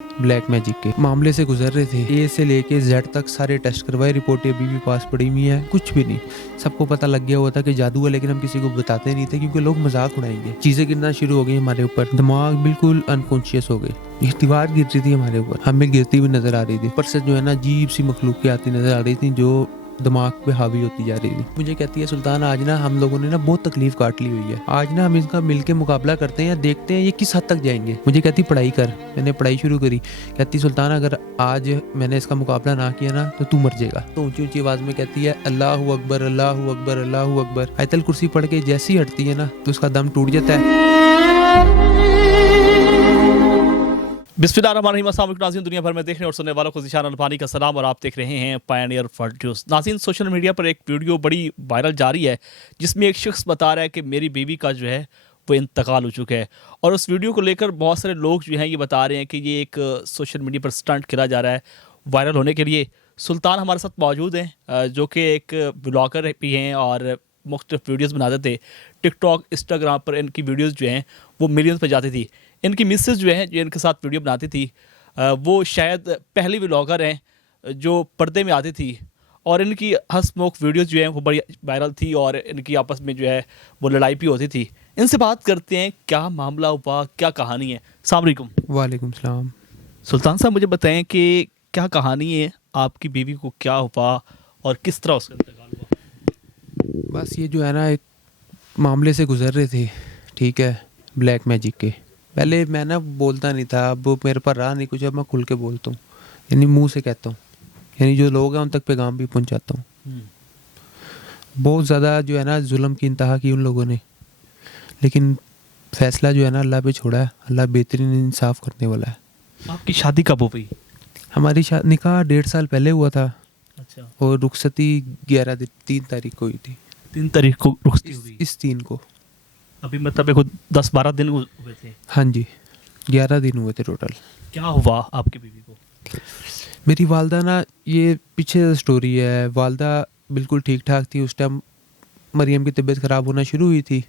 Black magic के मामले से गुजर रहे थे। ए से लेके जेड तक सारे टेस्ट करवाए, रिपोर्टें अभी भी पास पड़ी हुई है, कुछ भी नहीं। सबको पता लग गया हुआ था कि जादू है, लेकिन हम किसी को बताते नहीं थे क्योंकि लोग मजाक उड़ाएंगे। चीजें गिरना शुरू हो गई हमारे ऊपर, दिमाग बिल्कुल अनकॉन्शियस हो गए। ये दीवार गिर रही थी हमारे ऊपर, हमें गिरती हुई नजर आ रही थी। ऊपर से जो है ना अजीब सी मखलूक आती नजर आ रही थी जो दिमाग पे हावी होती जा रही थी। मुझे कहती है सुल्तान आज ना हम लोगों ने ना बहुत तकलीफ काट ली हुई है, आज ना हम इसका मिलके मुकाबला करते हैं, देखते हैं ये किस हद तक जाएंगे। मुझे कहती पढ़ाई कर, मैंने पढ़ाई शुरू करी। कहती सुल्तान अगर आज मैंने इसका मुकाबला ना किया ना तो तू मर जाएगा। तो ऊंची ऊंची आवाज में कहती है अल्लाहू अकबर अल्लाहू अकबर अल्लाहू अकबर। आयतल कुर्सी पढ़ के जैसी हटती है ना तो उसका दम टूट जाता है। बिस्मिल्लाहिर्रहमानिर्रहीम। अस्सलाम वालेकुम नाज़रीन, दुनिया भर में देखने और सुनने वालों को ज़ीशान अल्फानी का सलाम और आप देख रहे हैं पायनियर वर्ल्ड न्यूज़। नाज़रीन, सोशल मीडिया पर एक वीडियो बड़ी वायरल जारी है जिसमें एक शख्स बता रहा है कि मेरी बीवी का जो है वो इंतकाल हो चुका है, और उस वीडियो को लेकर बहुत सारे लोग जो हैं ये बता रहे हैं कि ये एक सोशल मीडिया पर स्टंट किया जा रहा है वायरल होने के लिए। सुल्तान हमारे साथ मौजूद हैं जो कि एक ब्लॉगर भी हैं और मुख्तलिफ वीडियोज़ बनाते थे। टिकटॉक, इंस्टाग्राम पर इनकी वीडियोज़ जो हैं वो मिलियंस पर जाती थी। इनकी मिसेस जो है जो इनके साथ वीडियो बनाती थी वो शायद पहली व्लॉगर हैं जो पर्दे में आती थी, और इनकी हंसमुख वीडियोज़ जो हैं वो बड़ी वायरल थी और इनकी आपस में जो है वो लड़ाई भी होती थी। इनसे बात करते हैं क्या मामला हुआ, क्या कहानी है। अस्सलाम वालेकुम। वालेकुम सलाम। सुल्तान साहब, मुझे बताएं कि क्या कहानी है, आपकी बीवी को क्या हुआ और किस तरह उसका इंतकाल हुआ। बस ये जो है ना एक मामले से गुजर रहे थे, ठीक है, ब्लैक मैजिक के। पहले मैं ना बोलता नहीं था, अब मेरे पर रहा नहीं कुछ, अब मैं खुल के बोलता हूँ, यानी मुंह से कहता हूँ, यानी जो लोग हैं उन तक पैगाम भी पहुँचाता हूँ। बहुत ज़्यादा जो है ना जुल्म की इंतहा की उन लोगों ने, लेकिन फैसला जो है ना अल्लाह पे छोड़ा है। अल्लाह बेहतरीन इंसाफ करने वाला है। आपकी शादी कब हो गई? हमारी निकाह 1.5 साल पहले हुआ था। अच्छा। और रुखसती 3 तारीख को हुई थी। 3 तारीख को रुखसती हुई। इस 3 को अभी मतलब एक 10-12 दिन हुए थे। हाँ जी, 11 दिन हुए थे टोटल। क्या हुआ आपकी बीवी को? मेरी वालदा ना, ये पीछे स्टोरी है, वालदा बिल्कुल ठीक ठाक थी। उस टाइम मरियम की तबीयत ख़राब होना शुरू हुई थी,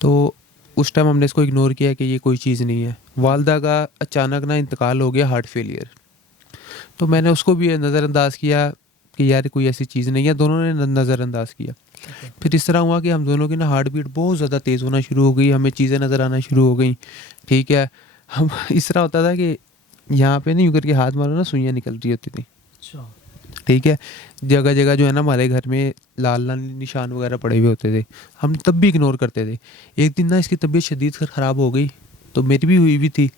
तो उस टाइम हमने इसको इग्नोर किया कि ये कोई चीज़ नहीं है। वालदा का अचानक ना इंतकाल हो गया, हार्ट फेलियर। तो मैंने उसको भी नज़रअंदाज किया कि यार कोई ऐसी चीज़ नहीं है, दोनों ने नज़रअंदाज किया। फिर इस तरह हुआ कि हम दोनों की ना हार्ट बीट बहुत ज़्यादा तेज़ होना शुरू हो गई, हमें चीज़ें नज़र आना शुरू हो गई, ठीक है। हम इस तरह होता था कि यहाँ पे नहीं करके हाथ मारो ना सुइयाँ निकल रही होती थी, अच्छा। ठीक है। जगह जगह जो है ना हमारे घर में लाल लाल निशान वगैरह पड़े हुए होते थे, हम तब भी इग्नोर करते थे। एक दिन ना इसकी तबीयत शदीद ख़राब हो गई, तो मेरी भी हुई भी थी,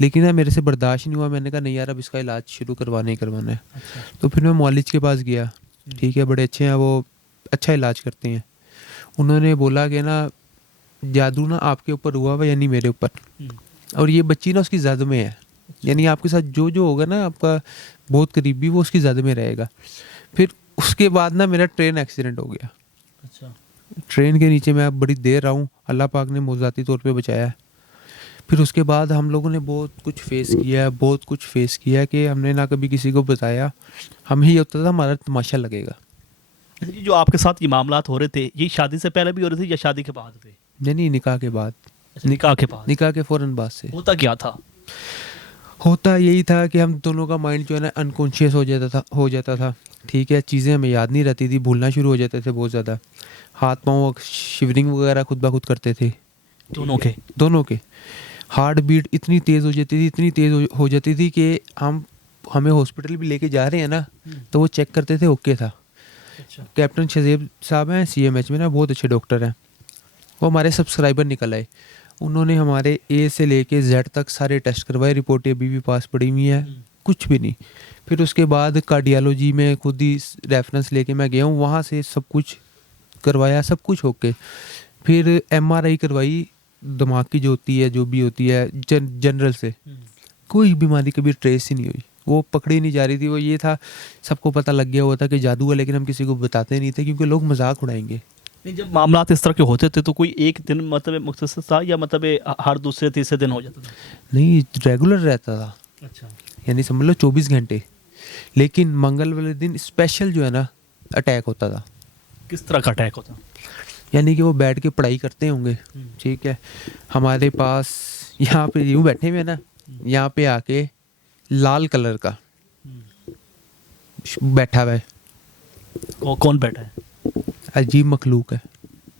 लेकिन ना मेरे से बर्दाश्त नहीं हुआ। मैंने कहा नहीं यार अब इसका इलाज शुरू करवाना ही करवाना है। अच्छा। तो फिर मैं मौलिज के पास गया, ठीक है, बड़े अच्छे हैं वो, अच्छा इलाज करते हैं। उन्होंने बोला कि ना जादू ना आपके ऊपर हुआ हुआ, यानी मेरे ऊपर, और ये बच्ची ना उसकी ज़द में है, यानी आपके साथ जो जो होगा ना आपका बहुत करीबी वो उसकी ज़द में रहेगा। फिर उसके बाद ना मेरा ट्रेन एक्सीडेंट हो गया। अच्छा। ट्रेन के नीचे मैं बड़ी देर रहा हूँ, अल्लाह पाक ने मौज़ाती तौर पे बचाया है। फिर उसके बाद हम लोगों ने बहुत कुछ फेस किया है, बहुत कुछ फेस किया कि हमने ना कभी किसी को बताया। हमें ये होता था हमारा तमाशा लगेगा। ये जो आपके साथ ये मामलात हो रहे थे, ये शादी से पहले भी हो रहे थे या शादी के बाद थे? यानी निकाह के बाद, निकाह के बाद। निकाह के फ़ौरन बाद से। होता क्या था? होता यही था कि हम दोनों का माइंड जो है ना अनकॉन्शियस हो जाता था, ठीक है। चीज़ें हमें याद नहीं रहती थी, भूलना शुरू हो जाते थे बहुत ज़्यादा। हाथ पाँव शिवरिंग वगैरह खुद ब खुद करते थे, दोनों के। हार्ट बीट इतनी तेज़ हो जाती थी, इतनी तेज़ हो जाती थी कि हमें हॉस्पिटल भी लेके जा रहे हैं ना तो वो चेक करते थे, ओके था। अच्छा। कैप्टन शजेब साहब हैं CMH में ना, बहुत अच्छे डॉक्टर हैं, वो हमारे सब्सक्राइबर निकल आए। उन्होंने हमारे A से लेके Z तक सारे टेस्ट करवाए, रिपोर्टें अभी भी पास पड़ी हुई हैं, कुछ भी नहीं। फिर उसके बाद कार्डियोलॉजी में खुद ही रेफरेंस लेके मैं गया हूँ, वहाँ से सब कुछ करवाया, सब कुछ ओके। फिर MRI करवाई, दिमाग की जो होती है, जो भी होती है जनरल से, कोई बीमारी कभी ट्रेस ही नहीं हुई, वो पकड़ी नहीं जा रही थी। वो ये था, सबको पता लग गया हुआ था कि जादू है, लेकिन हम किसी को बताते नहीं थे क्योंकि लोग मजाक उड़ाएंगे। नहीं, जब मामलात इस तरह के होते थे तो कोई एक दिन मतलब मुख्तसर था या मतलब हर दूसरे तीसरे दिन हो जाता था? नहीं, रेगुलर रहता था, अच्छा। यानी समझ लो 24 घंटे। लेकिन मंगल वाले दिन स्पेशल जो है ना अटैक होता था। किस तरह का अटैक होता? यानी कि वो बैठ के पढ़ाई करते होंगे, ठीक है, हमारे पास यहाँ पे यूँ बैठे हुए ना, यहाँ पे आके लाल कलर का बैठा हुआ है, कौन बैठा है? अजीब मखलूक है।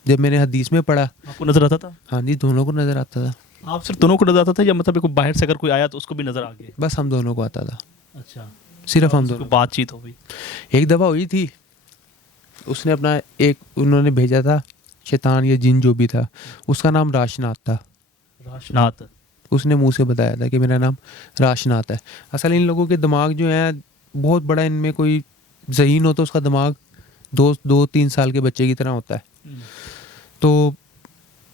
जब मैंने हदीस में पढ़ा, आपको नजर आता था? हाँ जी, दोनों को नज़र आता था। आप सिर्फ दोनों को नजर आता था या मतलब कोई बाहर से अगर कोई आया तो उसको भी नजर आ गया? बस हम दोनों को आता था, अच्छा, सिर्फ हम उसको दोनों। बातचीत हो गई? एक दफ़ा हुई थी, उसने अपना एक उन्होंने भेजा था शैतान या जिन जो भी था, उसका नाम राशनाथ था। राशनाथ? उसने मुंह से बताया था कि मेरा नाम राशनाथ है। असल इन लोगों के दिमाग जो है बहुत बड़ा, इनमें कोई ज़हीन हो तो उसका दिमाग 2-3 साल के बच्चे की तरह होता है। तो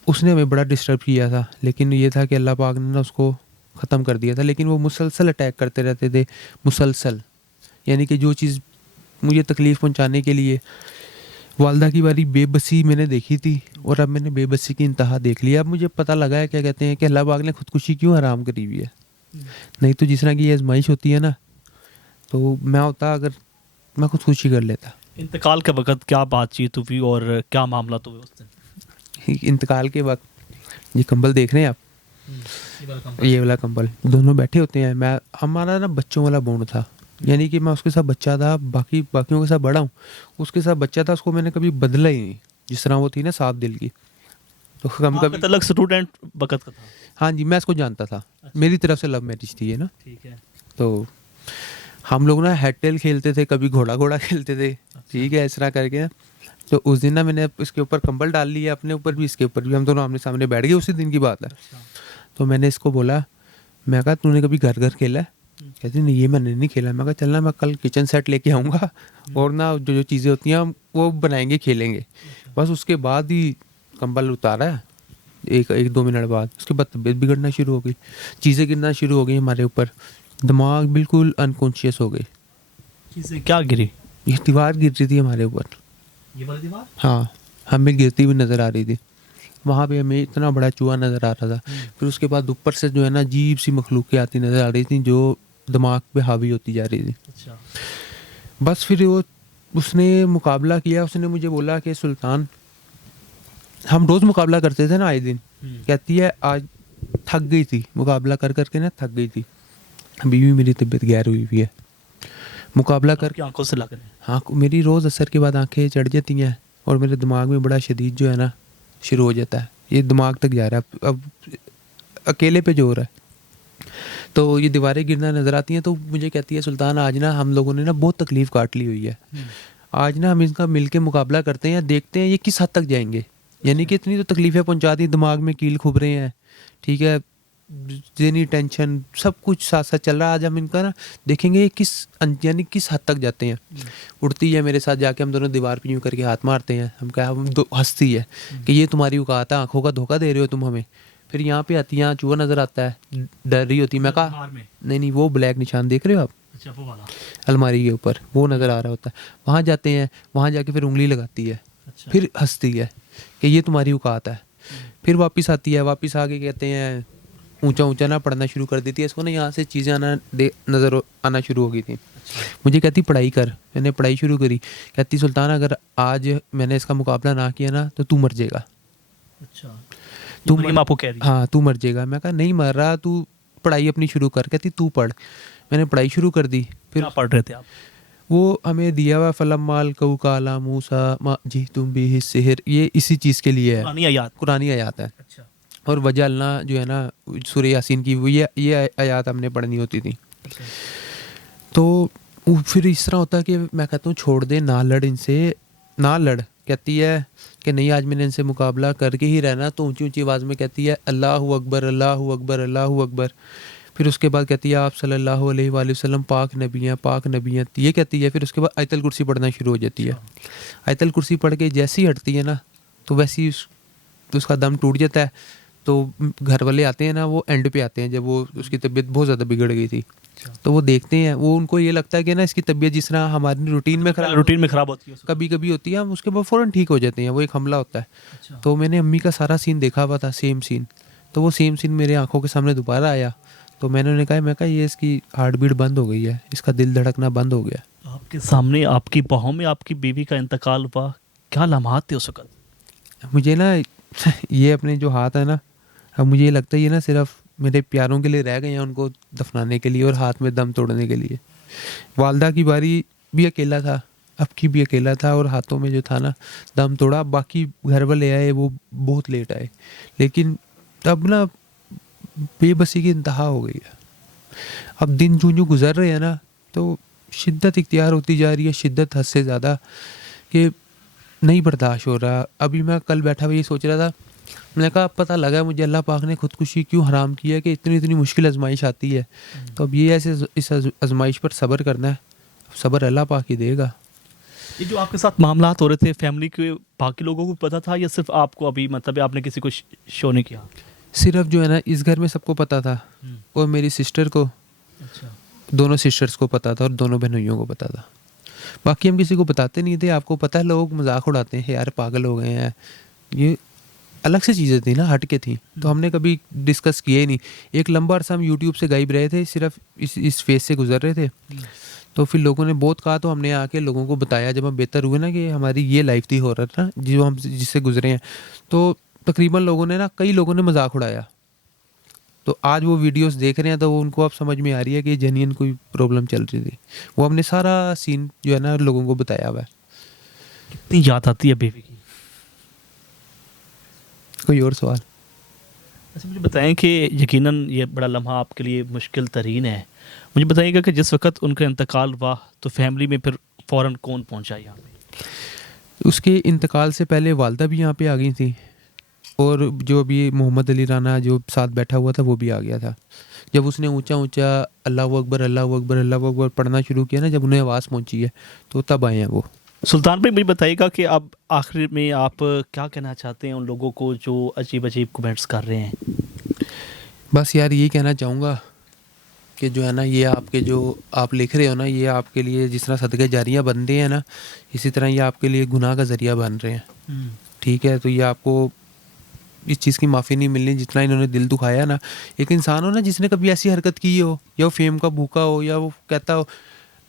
उसने हमें बड़ा डिस्टर्ब किया था, लेकिन ये था कि अल्लाह पाक ने ना उसको ख़त्म कर दिया था। लेकिन वो मुसलसल अटैक करते रहते थे, मुसलसल। यानी कि जो चीज़ मुझे तकलीफ़ पहुंचाने के लिए, वालदा की वाली बेबसी मैंने देखी थी और अब मैंने बेबसी की इंतहा देख ली। अब मुझे पता लगा है क्या कहते हैं कि अल्लाह पाक ने खुदकुशी क्यों हराम करी हुई है। नहीं तो जिस तरह की ये आजमाइश होती है ना, तो मैं होता अगर मैं खुदकुशी कर लेता। इंतकाल के वक्त क्या बातचीत हुई और क्या मामला हुए उस दिन? इंतकाल के वक्त ये कंबल देख रहे हैं आप, ये वाला कंबल, दोनों बैठे होते हैं। मैं हमारा ना बच्चों वाला बॉन्ड था, यानी कि मैं उसके साथ बच्चा था, बाकियों के साथ बड़ा हूँ, उसके साथ बच्चा था। उसको मैंने कभी बदला ही नहीं, जिस तरह वो थी ना साफ दिल की। तो हम कभी अलग स्टूडेंट वक्त का था? हाँ जी, मैं इसको जानता था। मेरी तरफ से लव मैरिज थी ये ना। ठीक है। तो हम लोग ना हेड टेल खेलते थे, कभी घोड़ा घोड़ा खेलते थे। ठीक है, इस तरह करके। तो उस दिन ना मैंने इसके ऊपर कंबल डाल लिया, अपने ऊपर भी इसके ऊपर भी, हम दोनों आमने सामने बैठ गए। उसी दिन की बात है। तो मैंने इसको बोला, मैं कहा तूने कभी घर घर खेला है? कहती नहीं, ये मैंने नहीं खेला। मैं कहा चलना, मैं कल किचन सेट लेके आऊँगा और ना जो जो चीज़ें होती हैं वो बनाएंगे, खेलेंगे। बस उसके बाद ही कंबल उतारा है, एक 2 मिनट बाद। उसके बाद तबीयत बिगड़ना शुरू हो गई, चीज़ें गिरना शुरू हो गई हमारे ऊपर, दिमाग बिल्कुल अनकॉन्शियस हो गई। चीज़ें क्या गिरी? ये दीवार गिर रही थी हमारे ऊपर। ये वाली दीवार? हाँ, हमें गिरती हुई नज़र आ रही थी। वहाँ पे हमें इतना बड़ा चूहा नज़र आ रहा था। फिर उसके बाद ऊपर से जो है ना अजीब सी मखलूक़ें आती नज़र आ रही थी, जो दिमाग पे हावी होती जा रही थी। अच्छा। बस फिर वो उसने मुकाबला किया। उसने मुझे बोला कि सुल्तान, हम रोज़ मुकाबला करते थे ना आए दिन। कहती है आज थक गई थी, मुकाबला कर करके ना थक गई थी। अभी भी मेरी तबीयत गैर हुई हुई है मुकाबला कर। आंखों से लग रहे हैं? हाँ, मेरी रोज़ असर के बाद आंखें चढ़ जाती हैं और मेरे दिमाग में बड़ा शदीद जो है ना शुरू हो जाता है। ये दिमाग तक जा रहा है, अब अकेले पे जोर है। तो ये दीवारें गिरना नज़र आती हैं। तो मुझे कहती है सुल्तान, आज ना हम लोगों ने ना बहुत तकलीफ़ काट ली हुई है, आज ना हम इनका मिलके मुकाबला करते हैं, देखते हैं ये किस हद तक जाएंगे। यानी कि इतनी तो तकलीफ़ें पहुंचा दी, दिमाग में कील खुब रहे हैं, ठीक है, जेनी टेंशन सब कुछ साथ साथ चल रहा है। आज हम इनका ना देखेंगे ये यानी किस हद तक जाते हैं। उड़ती है मेरे साथ, जाके हम दोनों दीवार पे यूँ करके हाथ मारते हैं। हम क्या, हम हंसती है कि ये तुम्हारी औकात है, आंखों का धोखा दे रहे हो तुम हमें। फिर यहाँ पे आती है, यहाँ चूहा नज़र आता है, डर रही होती है। मैं कहा नहीं, वो ब्लैक निशान देख रहे हो आप? अच्छा, वो वाला अलमारी के ऊपर वो नज़र आ रहा होता है। वहाँ जाते हैं, वहाँ जाके फिर उंगली लगाती है। अच्छा। फिर हंसती है कि ये तुम्हारी औकात है। फिर वापस आती है, वापस आके कहते हैं ऊंचा ऊंचा ना पढ़ना शुरू कर देती है। इसको ना यहाँ से चीज़ें नज़र आना शुरू हो गई थी। मुझे कहती पढ़ाई कर, मैंने पढ़ाई शुरू करी। कहती सुल्तान, अगर आज मैंने इसका मुकाबला ना किया ना तो तू मर जाएगा। अच्छा, तू मरियम आपको कह रही है? हाँ, तू मर जाएगा। मैं कहा नहीं मर रहा, तू पढ़ाई अपनी शुरू कर। कहती तू पढ़। मैंने पढ़ाई शुरू कर दी। फिर क्या पढ़ रहे थे आप? वो हमें दिया हुआ फलम माल कऊ काला मूसा मा जी तुम भी सेहर, ये इसी चीज़ के लिए है, कुरानी आयात है। अच्छा। और वजह अल्लाह जो है ना सूरह यासीन की, वो ये आयात हमने पढ़नी होती थी। अच्छा। तो फिर इस तरह होता है कि मैं कहता हूँ छोड़ दे, ना लड़ इनसे, ना लड़। कहती है कि नहीं, आज मैंने इनसे मुकाबला करके ही रहना। तो ऊंची ऊंची आवाज़ में कहती है अल्लाहु अकबर, अल्लाहु अकबर, अल्लाहु अकबर। फिर उसके बाद कहती है आप सल्लल्लाहु अलैहि वसल्लम पाक नबी हैं, पाक नबी हैं, ये कहती है। फिर उसके बाद आयतल कुर्सी पढ़ना शुरू हो जाती है। आयतल कुर्सी पढ़ के जैसी हटती है ना, तो वैसे ही उसका दम टूट जाता है। तो घर वाले आते हैं ना, वो एंड पे आते हैं जब वो उसकी तबीयत बहुत ज़्यादा बिगड़ गई थी। तो वो देखते हैं, वो उनको ये लगता है कि ना इसकी तबीयत जिस तरह हमारी रूटीन में खराब होती है, कभी कभी होती है, हम उसके बाद फ़ौरन ठीक हो जाते हैं, वो एक हमला होता है। अच्छा। तो मैंने अम्मी का सारा सीन देखा हुआ था, सेम सीन। तो वो सेम सीन मेरे आंखों के सामने दोबारा आया। तो मैंने उन्हें कहा, मैं कहा ये इसकी हार्ट बीट बंद हो गई है, इसका दिल धड़कना बंद हो गया। आपके सामने आपकी बाहों में आपकी बीवी का इंतकाल हुआ, क्या लम्हात थे उस वक्त? मुझे ना ये अपने जो हाथ है ना, अब मुझे ये लगता है ये ना सिर्फ मेरे प्यारों के लिए रह गए हैं उनको दफनाने के लिए और हाथ में दम तोड़ने के लिए। वालदा की बारी भी अकेला था, अब की भी अकेला था और हाथों में जो था ना दम तोड़ा। बाकी घर वाले आए वो बहुत लेट आए, लेकिन अब ना बेबसी की इंतहा हो गई है। अब दिन जूं जूं गुजर रहे हैं ना तो शिद्दत इख्तियार होती जा रही है, शिद्दत हद से ज़्यादा, कि नहीं बर्दाश्त हो रहा। अभी मैं कल बैठा हुआ ये सोच रहा था, मैंने कहा पता लगा मुझे अल्लाह पाक ने खुदकुशी क्यों हराम किया है कि इतनी इतनी मुश्किल आजमाइश आती है। तो अब ये ऐसे इस आजमाइश पर सब्र करना है, सब्र अल्लाह पाक ही देगा। ये जो आपके साथ मामलात हो रहे थे, फैमिली के बाकी लोगों को पता था या सिर्फ आपको? अभी मतलब आपने किसी को शो नहीं किया? सिर्फ जो है ना इस घर में सबको पता था और मेरी सिस्टर को, अच्छा। दोनों सिस्टर्स को पता था और दोनों बहनोइयों को पता था। बाकी हम किसी को बताते नहीं थे। आपको पता है लोग मजाक उड़ाते हैं यार पागल हो गए हैं, ये अलग से चीज़ें थी ना, हट के थी, तो हमने कभी डिस्कस किए ही नहीं। एक लंबा अरसा हम यूट्यूब से गायब रहे थे, सिर्फ इस फेज से गुजर रहे थे। तो फिर लोगों ने बहुत कहा तो हमने आके लोगों को बताया, जब हम बेहतर हुए ना कि हमारी ये लाइफ थी हो रहा था जो हम जिससे गुजरे हैं, तो तकरीबन लोगों ने ना, कई लोगों ने मजाक उड़ाया। तो आज वो वीडियोस देख रहे हैं तो उनको अब समझ में आ रही है कि जेन्युइन कोई प्रॉब्लम चल रही थी। वो हमने सारा सीन जो है ना लोगों को बताया हुआ है। कितनी याद आती है बेबी की? कोई और सवाल? अच्छा, मुझे बताएं कि यकीनन ये बड़ा लम्हा आपके लिए मुश्किल तरीन है। मुझे बताइएगा कि जिस वक्त उनका इंतकाल हुआ तो फैमिली में फिर फ़ौरन कौन पहुंचा यहाँ पे? उसके इंतकाल से पहले वालदा भी यहाँ पे आ गई थी और जो अभी मोहम्मद अली राना जो साथ बैठा हुआ था वो भी आ गया था। जब उसने ऊंचा ऊंचा अल्लाह अकबर अल्लाह अकबर अल्लाह अकबर पढ़ना शुरू किया ना, जब उन्हें आवाज़ पहुंची है तो तब आए हैं वो। सुल्तान भाई, मुझे बताइएगा कि अब आखिर में आप क्या कहना चाहते हैं उन लोगों को जो अजीब अजीब कमेंट्स कर रहे हैं? बस यार यही कहना चाहूँगा कि जो है ना ये आपके जो आप लिख रहे हो ना, ये आपके लिए जिस तरह सदक़े जारिया बनते हैं ना, इसी तरह ये आपके लिए गुनाह का ज़रिया बन रहे हैं। ठीक है, तो ये आपको इस चीज़ की माफ़ी नहीं मिलनी जितना इन्होंने दिल दुखाया ना। एक इंसान हो ना जिसने कभी ऐसी हरकत की हो, या वो फेम का भूखा हो, या वो कहता हो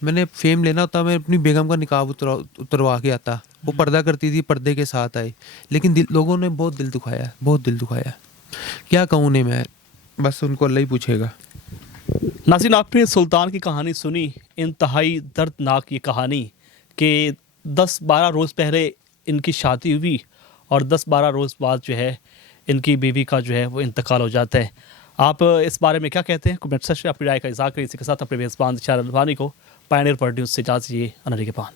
मैंने फेम लेना होता मैं अपनी बेगम का निकाब उतरवा के आता, वो पर्दा करती थी, पर्दे के साथ आई, लेकिन लोगों ने बहुत दिल दुखाया, बहुत दिल दुखाया। क्या कहूँ उन्हें मैं, बस उनको अल्लाह ही पूछेगा। नाज़रीन, आपने सुल्तान की कहानी सुनी, इंतहाई दर्दनाक ये कहानी कि 10-12 रोज़ पहले इनकी शादी हुई और 10-12 रोज़ बाद जो है इनकी बीवी का जो है वो इंतकाल हो जाता है। आप इस बारे में क्या कहते हैं? कमेंट सेक्शन में अपनी राय का इज़हार करें। इसी के साथ अपने मेज़बान शान अल्बानी को पायनियर प्रोड्यूस से इजाज़त दीजिए। अनरी के पान।